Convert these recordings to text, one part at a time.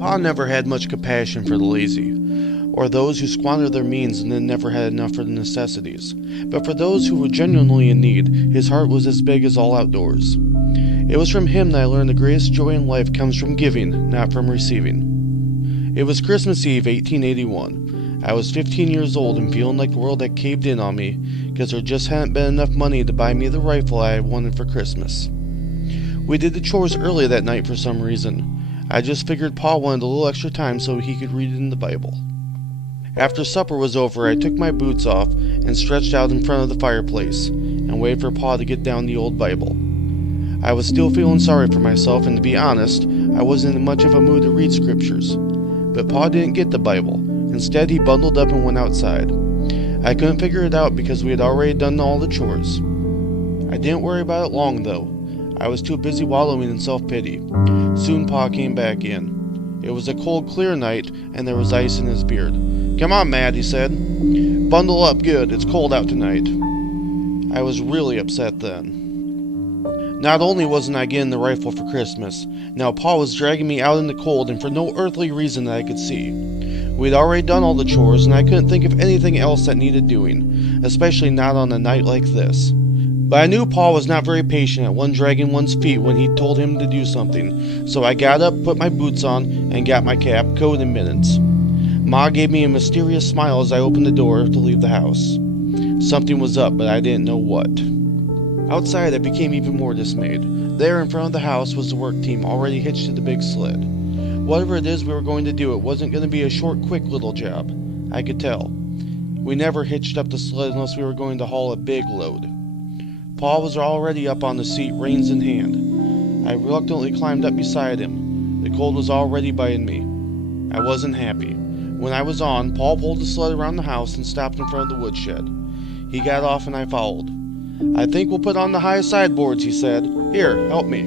Pa never had much compassion for the lazy, or those who squandered their means and then never had enough for the necessities. But for those who were genuinely in need, his heart was as big as all outdoors. It was from him that I learned the greatest joy in life comes from giving, not from receiving. It was Christmas Eve, 1881. I was 15 years old and feeling like the world had caved in on me because there just hadn't been enough money to buy me the rifle I wanted for Christmas. We did the chores early that night for some reason. I just figured Pa wanted a little extra time so he could read in the Bible. After supper was over, I took my boots off and stretched out in front of the fireplace and waited for Pa to get down the old Bible. I was still feeling sorry for myself, and to be honest, I wasn't in much of a mood to read scriptures. But Pa didn't get the Bible. Instead, he bundled up and went outside. I couldn't figure it out because we had already done all the chores. I didn't worry about it long, though. I was too busy wallowing in self-pity. Soon Pa came back in. It was a cold, clear night, and there was ice in his beard. "Come on, Matt," he said. "Bundle up good, it's cold out tonight." I was really upset then. Not only wasn't I getting the rifle for Christmas, now Pa was dragging me out in the cold and for no earthly reason that I could see. We'd already done all the chores, and I couldn't think of anything else that needed doing, especially not on a night like this. But I knew Pa was not very patient at one dragging one's feet when he told him to do something, so I got up, put my boots on, and got my cap, coat, and mittens. Ma gave me a mysterious smile as I opened the door to leave the house. Something was up, but I didn't know what. Outside, I became even more dismayed. There in front of the house was the work team already hitched to the big sled. Whatever it is we were going to do, it wasn't going to be a short, quick little job. I could tell. We never hitched up the sled unless we were going to haul a big load. Pa was already up on the seat, reins in hand. I reluctantly climbed up beside him. The cold was already biting me. I wasn't happy. When I was on, Pa pulled the sled around the house and stopped in front of the woodshed. He got off and I followed. "I think we'll put on the high sideboards," he said. "Here, help me."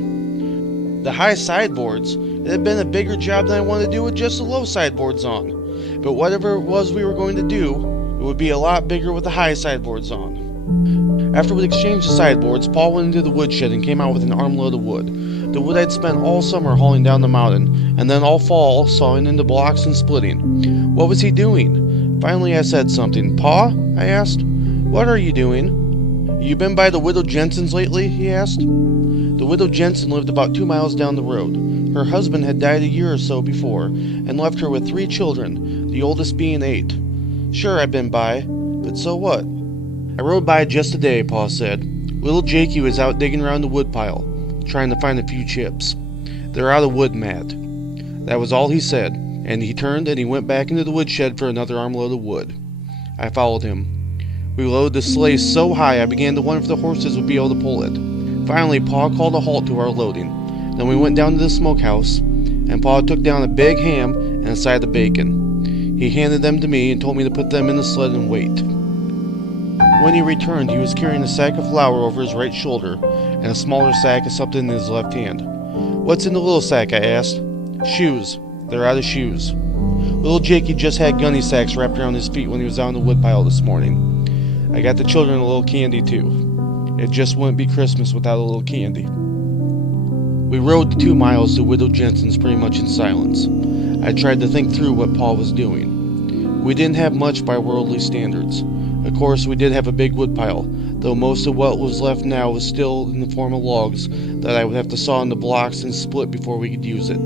The high sideboards? It had been a bigger job than I wanted to do with just the low sideboards on. But whatever it was we were going to do, it would be a lot bigger with the high sideboards on. After we'd exchanged the sideboards, Paul went into the woodshed and came out with an armload of wood. The wood I'd spent all summer hauling down the mountain, and then all fall sawing into blocks and splitting. What was he doing? Finally I said something. "Pa?" I asked. "What are you doing?" "You been by the widow Jensen's lately?" he asked. The widow Jensen lived about 2 miles down the road. Her husband had died a year or so before, and left her with 3 children, the oldest being 8. "Sure, I've been by, but so what?" "I rode by just today," Pa said. "Little Jakey was out digging around the woodpile, trying to find a few chips. They're out of wood, Matt." That was all he said, and he turned and he went back into the woodshed for another armload of wood. I followed him. We loaded the sleigh so high I began to wonder if the horses would be able to pull it. Finally, Pa called a halt to our loading. Then we went down to the smokehouse, and Pa took down a big ham and a side of bacon. He handed them to me and told me to put them in the sled and wait. When he returned, he was carrying a sack of flour over his right shoulder and a smaller sack of something in his left hand. "What's in the little sack?" I asked. "Shoes. They're out of shoes. Little Jakey just had gunny sacks wrapped around his feet when he was out in the woodpile this morning. I got the children a little candy too. It just wouldn't be Christmas without a little candy." We rode the 2 miles to Widow Jensen's pretty much in silence. I tried to think through what Pa was doing. We didn't have much by worldly standards. Of course, we did have a big woodpile, though most of what was left now was still in the form of logs that I would have to saw into blocks and split before we could use it.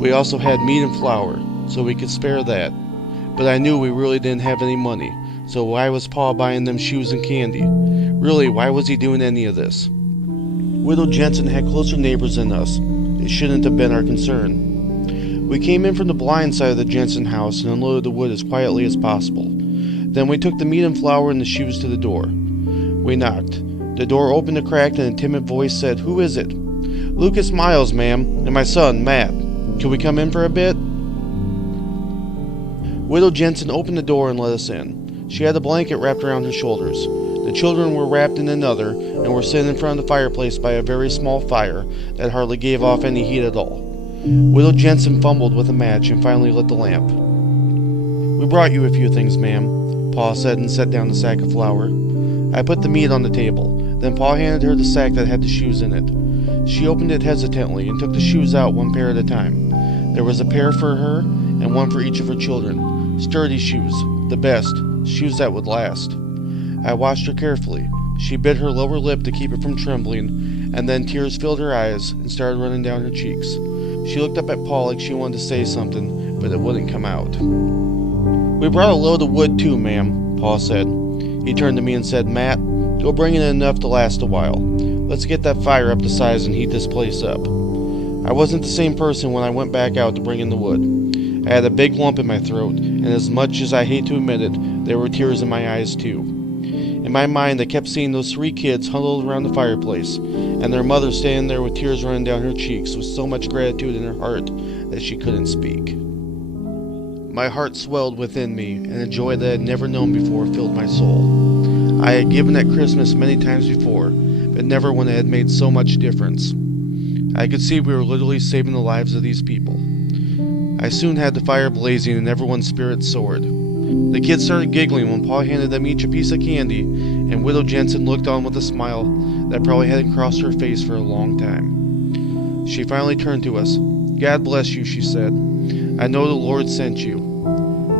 We also had meat and flour, so we could spare that. But I knew we really didn't have any money, so why was Pa buying them shoes and candy? Really, why was he doing any of this? Widow Jensen had closer neighbors than us. It shouldn't have been our concern. We came in from the blind side of the Jensen house and unloaded the wood as quietly as possible. Then we took the meat and flour and the shoes to the door. We knocked. The door opened a crack and a timid voice said, "Who is it?" "Lucas Miles, ma'am, and my son, Matt. Can we come in for a bit?" Widow Jensen opened the door and let us in. She had a blanket wrapped around her shoulders. The children were wrapped in another and were sitting in front of the fireplace by a very small fire that hardly gave off any heat at all. Widow Jensen fumbled with a match and finally lit the lamp. "We brought you a few things, ma'am," Pa said and set down the sack of flour. I put the meat on the table. Then Pa handed her the sack that had the shoes in it. She opened it hesitantly and took the shoes out one pair at a time. There was a pair for her and one for each of her children. Sturdy shoes, the best, shoes that would last. I watched her carefully. She bit her lower lip to keep it from trembling, and then tears filled her eyes and started running down her cheeks. She looked up at Paul like she wanted to say something, but it wouldn't come out. "We brought a load of wood too, ma'am," Paul said. He turned to me and said, "Matt, go bring in enough to last a while. Let's get that fire up to size and heat this place up." I wasn't the same person when I went back out to bring in the wood. I had a big lump in my throat, and as much as I hate to admit it, there were tears in my eyes too. In my mind, I kept seeing those 3 kids huddled around the fireplace, and their mother standing there with tears running down her cheeks with so much gratitude in her heart that she couldn't speak. My heart swelled within me, and a joy that I had never known before filled my soul. I had given at Christmas many times before, but never when it had made so much difference. I could see we were literally saving the lives of these people. I soon had the fire blazing and everyone's spirits soared. The kids started giggling when Paul handed them each a piece of candy, and Widow Jensen looked on with a smile that probably hadn't crossed her face for a long time. She finally turned to us. "God bless you," she said. "I know the Lord sent you.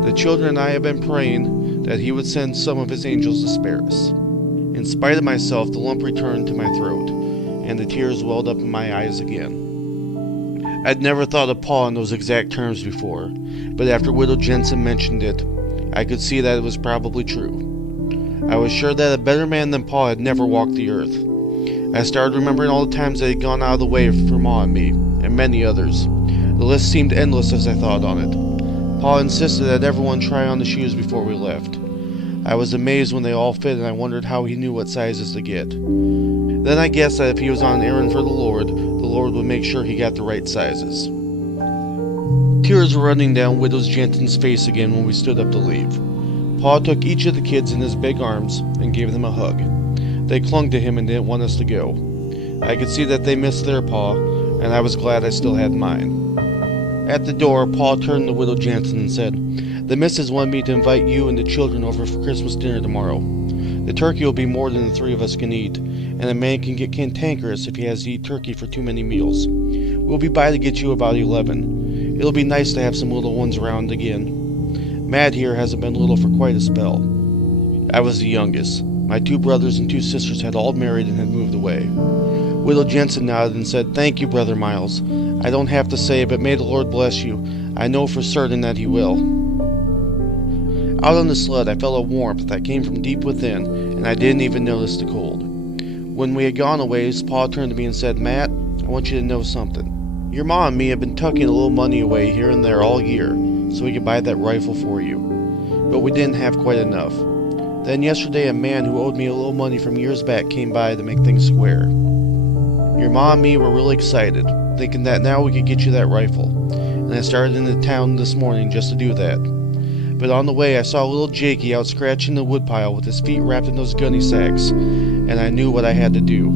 The children and I have been praying that He would send some of His angels to spare us." In spite of myself, the lump returned to my throat, and the tears welled up in my eyes again. I'd never thought of Paul in those exact terms before, but after Widow Jensen mentioned it, I could see that it was probably true. I was sure that a better man than Paul had never walked the earth. I started remembering all the times that he had gone out of the way for Ma and me, and many others. The list seemed endless as I thought on it. Paul insisted that everyone try on the shoes before we left. I was amazed when they all fit, and I wondered how he knew what sizes to get. Then I guessed that if he was on an errand for the Lord would make sure he got the right sizes. Tears were running down Widow Jensen's face again when we stood up to leave. Paul took each of the kids in his big arms and gave them a hug. They clung to him and didn't want us to go. I could see that they missed their Pa, and I was glad I still had mine. At the door, Paul turned to Widow Jensen and said, "The missus wanted me to invite you and the children over for Christmas dinner tomorrow. The turkey will be more than the 3 of us can eat, and a man can get cantankerous if he has to eat turkey for too many meals. We'll be by to get you about 11. It'll be nice to have some little ones around again. Matt here hasn't been little for quite a spell." I was the youngest. My 2 brothers and 2 sisters had all married and had moved away. Widow Jensen nodded and said, "Thank you, Brother Miles. I don't have to say it, but may the Lord bless you. I know for certain that He will." Out on the sled, I felt a warmth that came from deep within, and I didn't even notice the cold. When we had gone a ways, Paul turned to me and said, "Matt, I want you to know something. Your Ma and me have been tucking a little money away here and there all year, so we could buy that rifle for you. But we didn't have quite enough. Then yesterday a man who owed me a little money from years back came by to make things square. Your Ma and me were really excited, thinking that now we could get you that rifle, and I started into town this morning just to do that. But on the way I saw little Jakey out scratching the woodpile with his feet wrapped in those gunny sacks, and I knew what I had to do.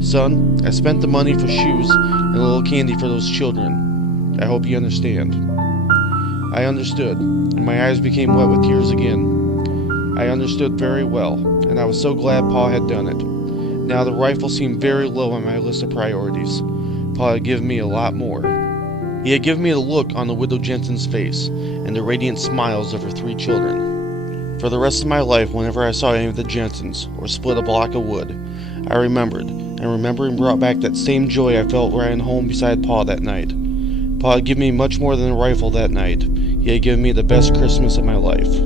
Son, I spent the money for shoes and a little candy for those children. I hope you understand." I understood, and my eyes became wet with tears again. I understood very well, and I was so glad Paul had done it. Now the rifle seemed very low on my list of priorities. Paul had given me a lot more. He had given me the look on the Widow Jensen's face, and the radiant smiles of her 3 children. For the rest of my life, whenever I saw any of the Jensens, or split a block of wood, I remembered, and remembering brought back that same joy I felt riding home beside Paul that night. Paul had given me much more than a rifle that night. He had given me the best Christmas of my life.